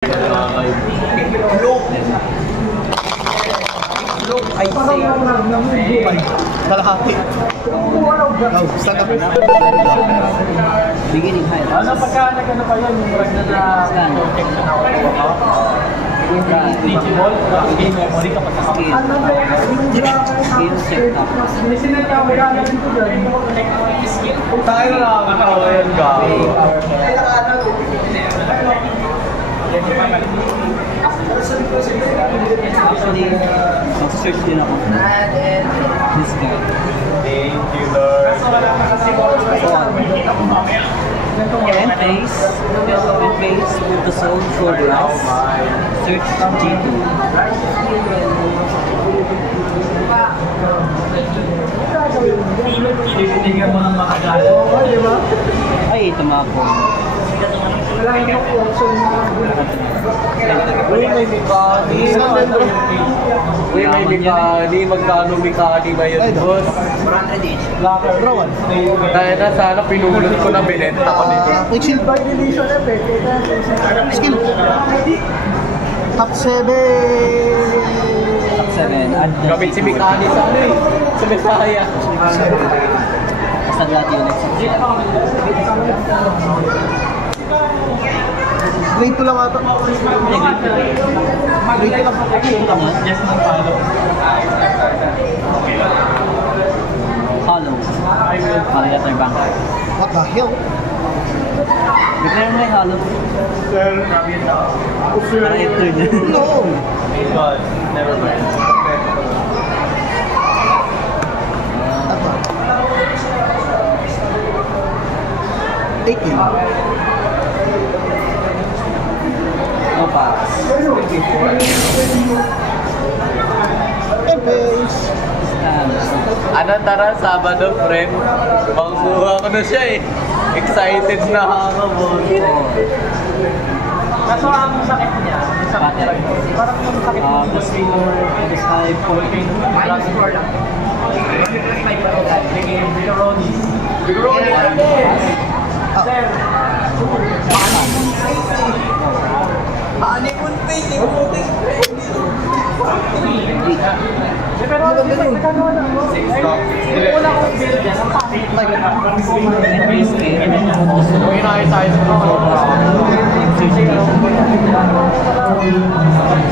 Ay, kalahati. Stand up. Beginning high. Ano pagka nagano pa yan, yung rag na check na nakukuha ka? Teachable, game memory kapag Skill check up. Sinag ka, may gana rin ito dyan. Tayo na nakakatawa yan, gago. Actually, mag-search din ako. This guy. Thank you, Lord. And face with the soul for glass. Search G2. Tinitigan mo ng mga galo. Di ba? Ay, tumapo. Wala yung option na. Uy, may Mikani. Uy, may Mikani. Magkano Mikani ba yun, boss? 400 each. Locker. Dahil na sana pinulot ko na binenta ko dito. Quick shield. Skill. Top 7. Top 7. Gamit si Mikani sa ano eh. Sa Messiah. Basta lahat yun next section. Grade 2 lang ata. Grade 2 lang. Just ng follow. Hollow. Variator bank. What the hell? Declare mo yung hollow. Sir, Variator na. No! God, never mind. Ito. 18. No pass. And base. Stand. Ano, tara, Sabado, friend. Mangkuha ko na siya eh. Excited na ako, boss. Kaso ang sakit niya, parang yung sakit niya. Plus 4, plus 5, 14. Minus 4 lang. Bigoroni. Bigoroni. Sir. Honeymoon face, yung puting. Pero magkano na? Wala akong bill dyan. Ang pangit. Kung inayos-ayos ko na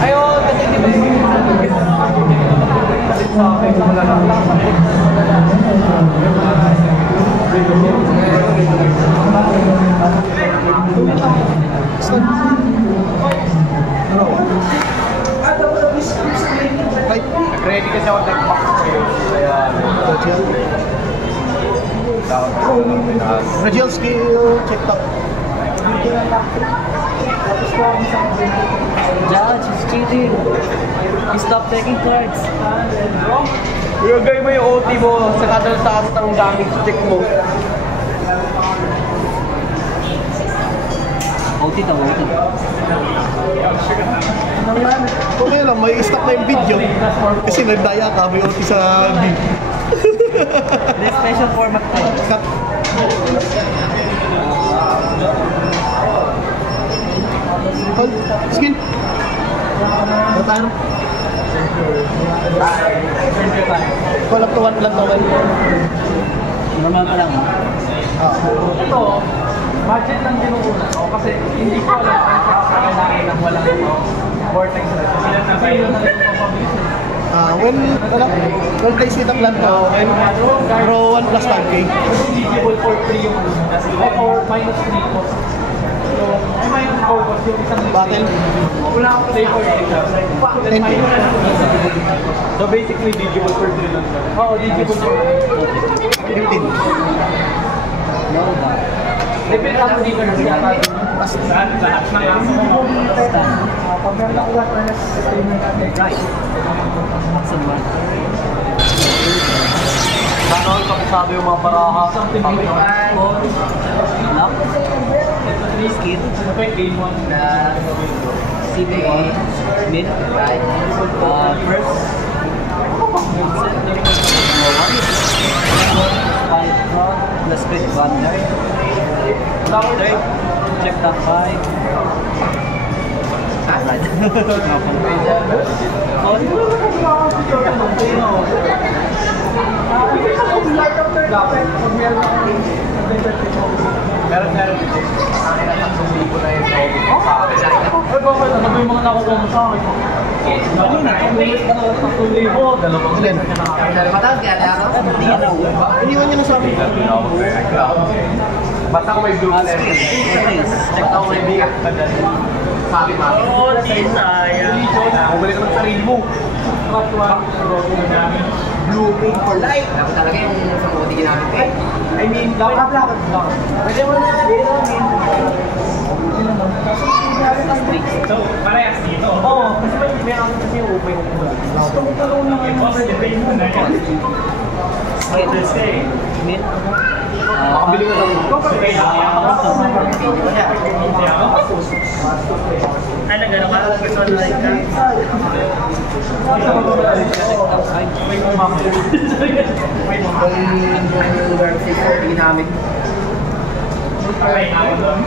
ayo, kasi di ba sa akin, wala lang. Ready kasi ako nag-box sa'yo. Kaya Radial skill. Check top. Judge, he's cheating. He stopped taking cards. ilagay mo yung OT mo sa kadal-taas ng damage check mo. OT to, OT. Okay lang, may stop na yung video. Kasi nagdaya ka, may OT sa B. This special format tayo. Cut. Hold. Skill. Ano? Call up to 1 lang towel. Normal pa lang. Ito, budget lang tinuuna ko kasi hindi ko alam kung kailangan ng walang vortex na. Kasi yun na rin yung pabilis eh. When they sit up lang towel, row 1 plus 5k. Eligible for 3 yung or minus 3 cost. So, may minus 4 cost yung isang Battle. wala akong play for 3. 10k. So basically, eligible for 3 lang. Oo, eligible for 15. No bad. Depende ako dito na siya. Lahat ng Stand. pag-meron ako lahat na Right. Action 1. sana all pakisabi yung mga baraha. Lock. Skid. Game 1 na CB1. Mid. First. Five front. Plus quick bundle. Third. Check top 5. Meron ito. Tatlong libo na yung sa akin. Ay, bakit? Ano ba yung mga nakukuha mo sa akin? Ano na? 3,000, dalawang Ilan? Iniwan niya na sa akin. Basta ko may blue letter. Basta ko may bigat. Sabi ma. Oo, di sayang. Bumalik ka ng sarili mo. Blooming for life. Dapat talaga yung sa modi ginamit eh. I mean, lakad. Pwede mo na dito. So, parehas dito. Oo, kasi may ako kasi yung upay ko. Gusto ko talagang naman. Boss, debate mo na yan. Let's say. Makabili ko lang. Okay, ay, nagano ka? Gusto na like ka? Ginamit. Okay, ako doon.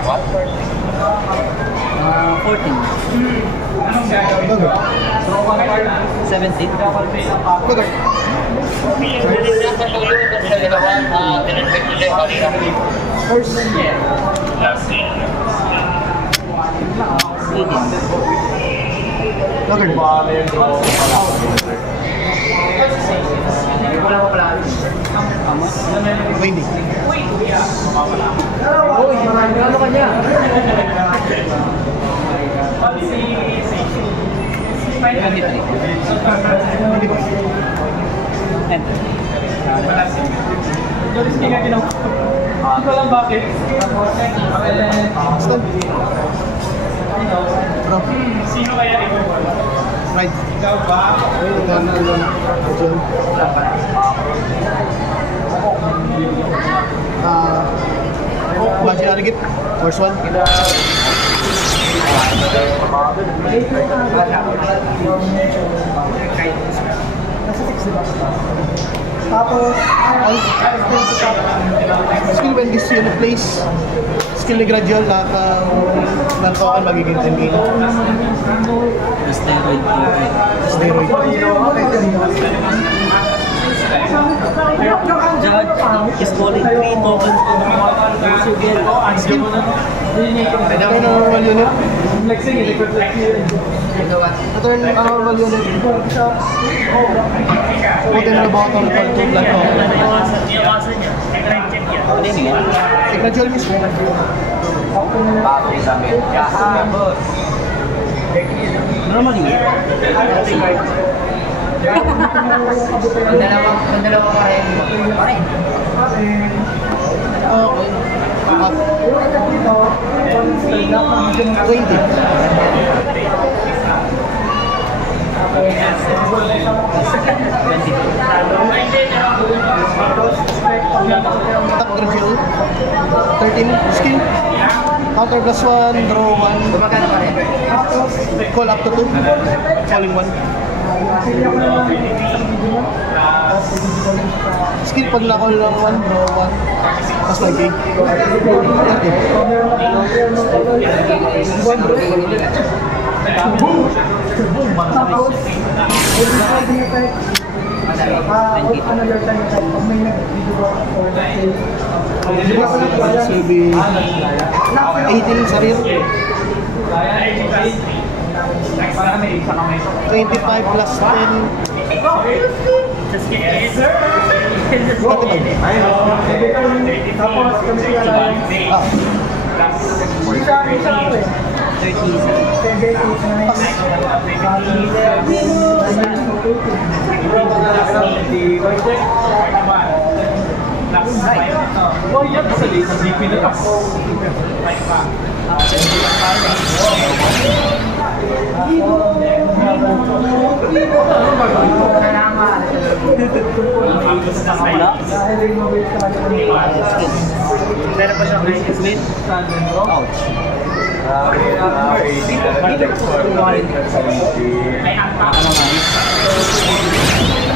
What? 14. Anong gagawin? 17. First. Logger. Wala ko pala. 20. Uy, ano ka niya? Joris, kaya nga ginawa. Ito lang bakit? Stand. Bro. Sino kaya ito? Right. Ikaw ba? Imaginary gift. First one. Tapos, skill when this unit plays, skill ni gradual lahat ng token magiging 10 gain. Steroid. Steroid. Judge is calling 3 tokens to also get skill. Ito yung normal unit. Ito yung normal unit. Putin na about on call to blood token. Iwasan niya. I-crime check yan. Gradual mismo. Bago sa amin. Kahabot. Normally, Ang dalawa pa rin. Pareho. Okay. 20. Attack gradual. 13. Skill. Counter plus 1, draw 1. Gumagana pa rin. Call up to 2. Calling 1. Skill pag na-call lang 1, draw 1. Tapos 5K. 30. This will be 18 sa rear. 25 plus 10. Just get it, sir. Oh, yan sa lisa DP na to. meron pa siyang 90 split. Ouch.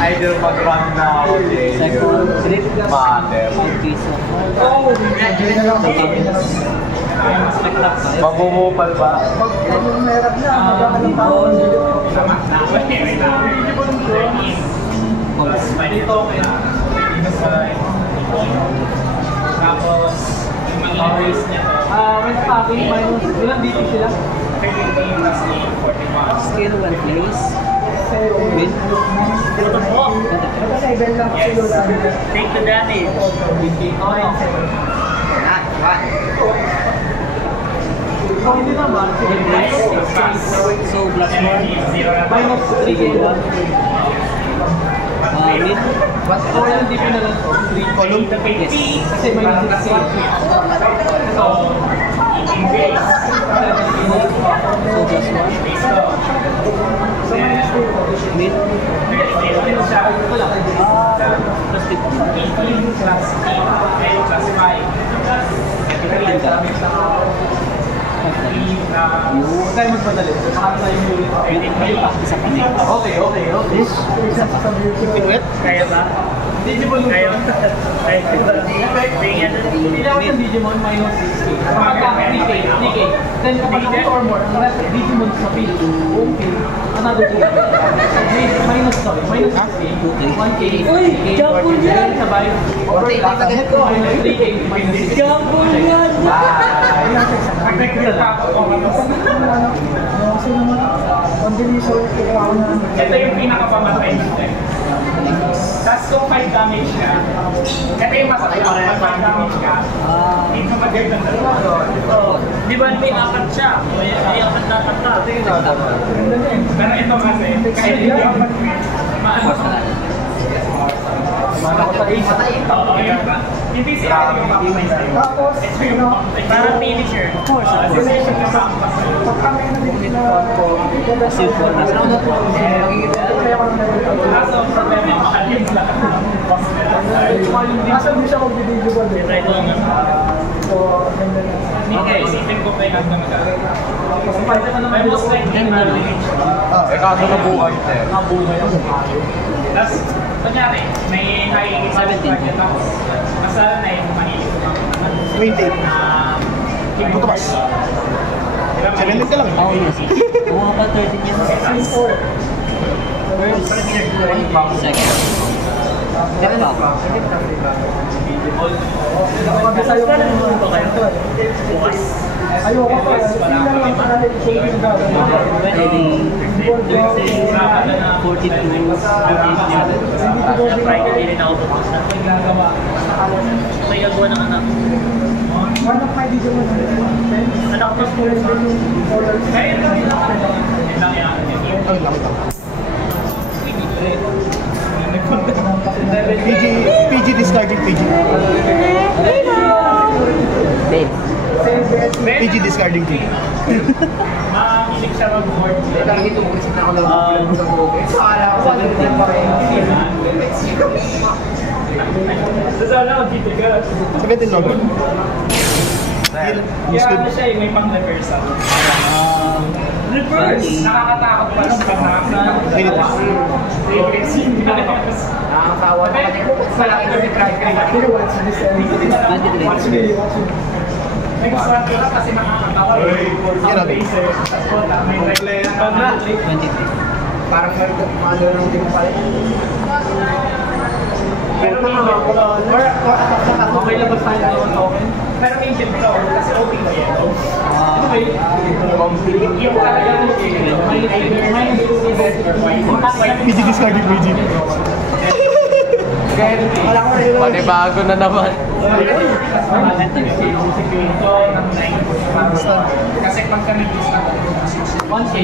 Either mag-run na ako Second trip. Mater. Mamumupal ba? Tapos, yung mga race niya. Red Packing minus, ilang dito sila? 30 plus 41. Skill one place. Win. Take the damage. Hindi naman. So, plus 1. Minus 3 game 1. Mid. So, yung DP na lang to. Column. Yes. Kasi minus 6 game. So, increase. So, plus 1. Mid. Wala. Plus 15. 18 plus 8 plus 5. Tayo magpadali. Isa pa niya. Okay. Isa pa. Kaya ba? Digimon kaya. Ilaw ng Digimon minus 60. Kapag DK. Then kapag 2 or more, ang rest Digimon sa field. Okay. Another 2. Minus 60. 1K. Uy! Jumpon yan! Sabay. Overclass. Minus 3K. Minus 6. Jumpon yan! Ito yung pinakapamatay natin. Tapos kung 5 damage ka, ito yung masakit. Kung 5 damage ka, hindi ka maganda na dalawa. Di ba may akat siya? May akat na akat na. Pero ito kasi, kahit hindi akat maano. Mana ko sa isa. Oo, yun ba? Hindi siya yung kapatay sa'yo. Tapos, parang finisher. Of course. Decision ka sa Kasi for na sa ano. kaso, problema, mahal yung lahat. Asa mo siya mag-video ba? Try ko lang okay, isipin ko pa yung hanggang mag-aaral. May most likely ma-reach. Kaso nabuhay na eh. Tapos, kunyari, may high 17 tapos masala na yung mahilig ko mga 20. Putukas. 17 ka lang. Oh, yes. Kung pa 13 years. First, second. Step up. Ayoko pa. Heading 13, 42, 47. Try ko din ako pupunta. May gagawa ng anak. Anak ko po. Kaya lang yan. Ang lang. PG discarding PG. PG discarding PG. Makilig siya mag-board. Sa sana ako dito ka. 17 logo. Kaya ano siya may pang-reversal. Reverse! Nakakatakot pa sa kasama. Nakakawa na kasi malaki na try ka. Next one ko na kasi makakatawa. Parang malo ng team pala. Pero Okay lang ba tayo ng token? Pero may tip ko kasi open ko yan. Anyway, Yung talagang PG discarding PG. Panibago na naman. kasi pagka nag-use na 1K.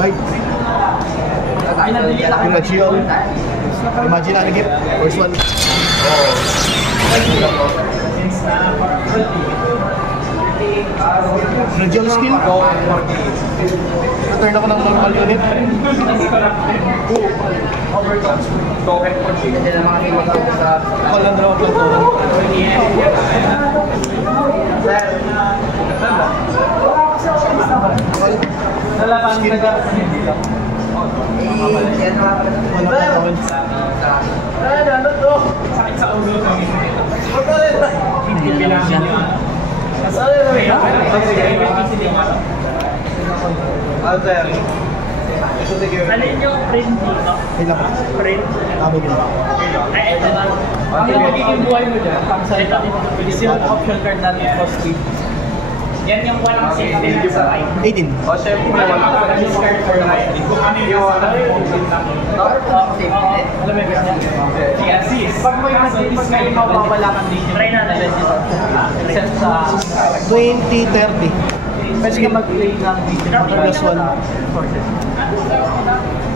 Right. Ay, na-delete ako. Yung Gio. Imagine na nagip. First one. since na Radial skill. Turn ako ng normal unit. Token for G. Kasi na mga team ko sa... Call and draw lang to. Nalaman ka na hindi lang. Yan mga pala. Wala ka tawin. Ano to? Sakit sa ulo. Alter. Alin yung print dito? Ilan pa? Print? Tabo din. Ay, ito na. Ang magiging buhay mo dyan, ang sa ito, is yung option card natin costly. Yan yung walang safety net sa right. 18. O, syempre, wala ka. Discard for right. Kung ano yung nasa Alam mo yung Yes, yes. pag may discard mo, mawala kang digit. Try natin. Set sa 20-30. pwede ka mag-play ng digit. Plus 1.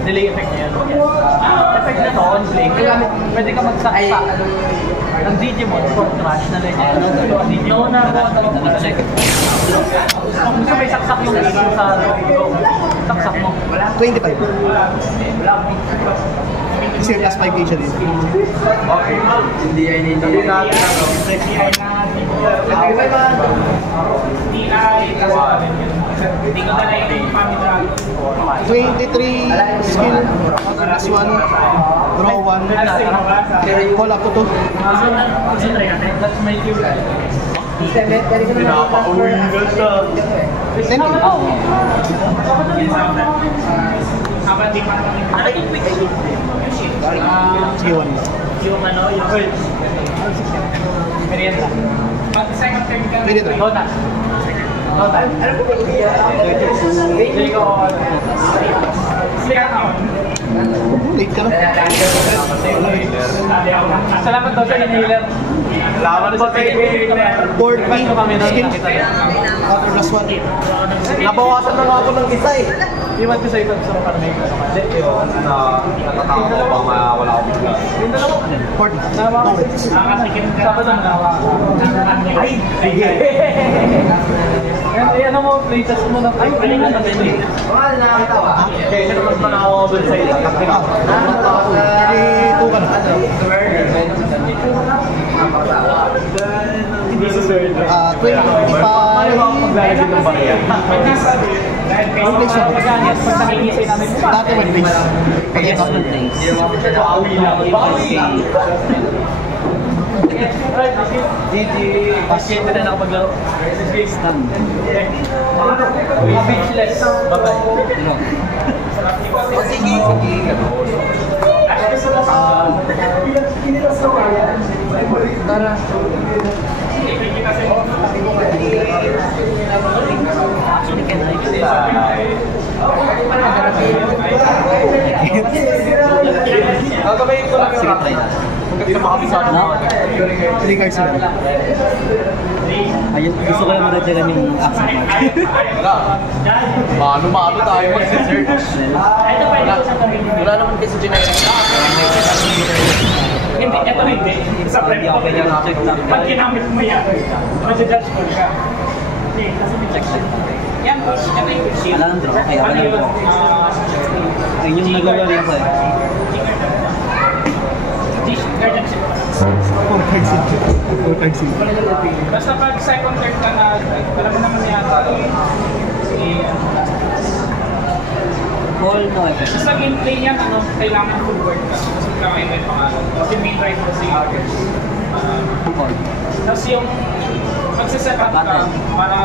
Delay effect niya yan. Effect na to, on play. Pwede ka magsaksa ng Digimon from trash na legend. No na gusto may saksak yung issue sa saksak mo. 25. Kasi yung last 5 siya din. Okay. Hindi natin ano. Hindi ko na yung family drug. 23 skill. Plus 1. Draw 1. Call up to 2. Try natin. That's my cue. Pwede ko na Pinapauwi na siya. 10. Habang di pa naman. Ano yung quick shoot? Sige, 1. Yung ano, yung Merienda. pag second term ka. 23. Dota. Dota. Hindi ko Second round. Late ka na. salamat daw sa inhaler. Salamat po kay 40 skill. After plus 1. Nabawasan na nga ako ng isa eh. Iwan ko sa ibang sa karne. Natatakot ako bang wala akong bigla. 40. Nawa No ko. hits. Nakatikim ka. Tapos ang nawa ko. Ay, Sige. Ay, ano mo, playtest mo na. Ay, ano na natin. nakakatawa. Kaya naman pa ako doon sa ila. 32 ka na. Hindi sa sir. 25. Maglalagyan ng barya. One place na. Pag nakinisay namin mo. Dati one place. Pag ito. Bawi lang. Bawi lang. GG. Pasyente na ako maglaro. Stand. Mga beachless. Bye-bye. Sige. Tara. Gagawin ko lang yung rock. Kung kasi makabisado na. 3 cards lang. Ayun, gusto ko lang madagdagan yung accent mark. Wala. Mano tayo mag-search. Wala naman kasi generic. hindi, ito hindi. Sa prep ko. Pag ginamit mo yan, mag-dashboard ka. Hindi, kasi may check. Yan, ito yung shield. Alandro, okay, Ano okay. yun? Ayun yung nagawari ko eh. Guardian shield. 4 cards lang. 4 cards lang. Basta pag second third ka na, alam mo naman yata. Ball, no effect. Basta gameplay yan, ano, kailangan full word ka. Kasi kailangan iba yung pangalan. Kasi main drive kasi Ball. tapos yung magsiset up ka para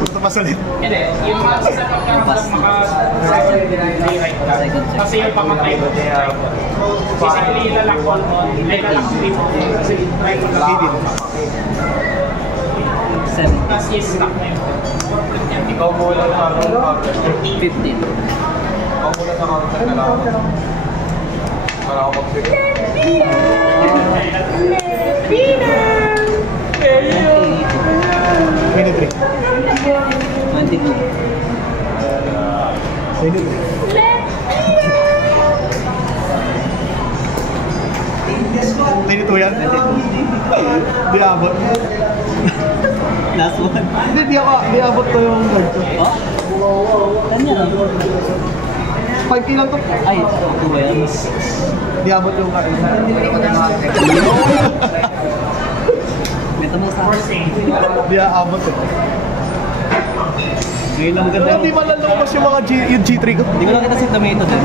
Ito pa salit. hindi, yung magsiset up ka para maka-second play right ka. Kasi yung pamatay mo yung right ka. Basically, ilalak on mo, ilalak ang flip mo. Kasi try mo lang. Hidden. 7. Tapos i-stack na yun. Ikaw mula sa 15. Ikaw mula sa counter na lang. Para ako mag-search. 23. 22. 23. 22 yan? Di abot. Last one. Hindi, di abot to yung guard ko. Ano yan? 5K lang to. Ay, ito ba yan? Di abot yung guard. Meta mo sa akin. Di abot eh. Ngayon lang maganda. Pero di malalabas yung mga yung G3 ko. Hindi ko lang kita si tomato din.